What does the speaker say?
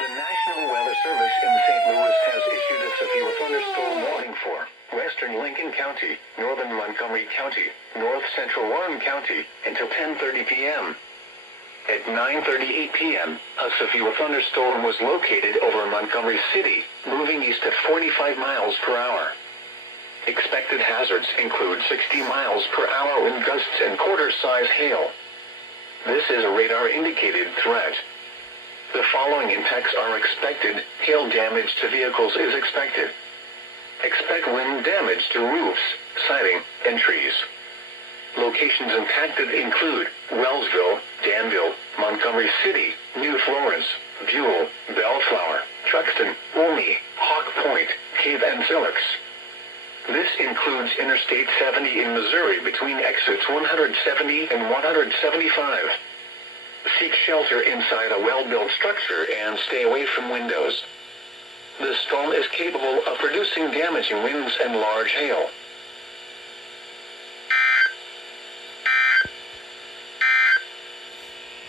The National Weather Service in St. Louis has issued a severe thunderstorm warning for western Lincoln County, northern Montgomery County, north central Warren County, until 10:30 p.m. At 9:38 p.m., a severe thunderstorm was located over Montgomery City, moving east at 45 miles per hour. Expected hazards include 60 miles per hour wind gusts and quarter-size hail. This is a radar-indicated threat. The following impacts are expected. Hail damage to vehicles is expected. Expect wind damage to roofs, siding, and trees. Locations impacted include Wellsville, Danville, Montgomery City, New Florence, Buell, Bellflower, Truxton, Olney, Hawk Point, Cave and Silix. This includes Interstate 70 in Missouri between exits 170 and 175. Seek shelter inside a well-built structure and stay away from windows. The storm is capable of producing damaging winds and large hail.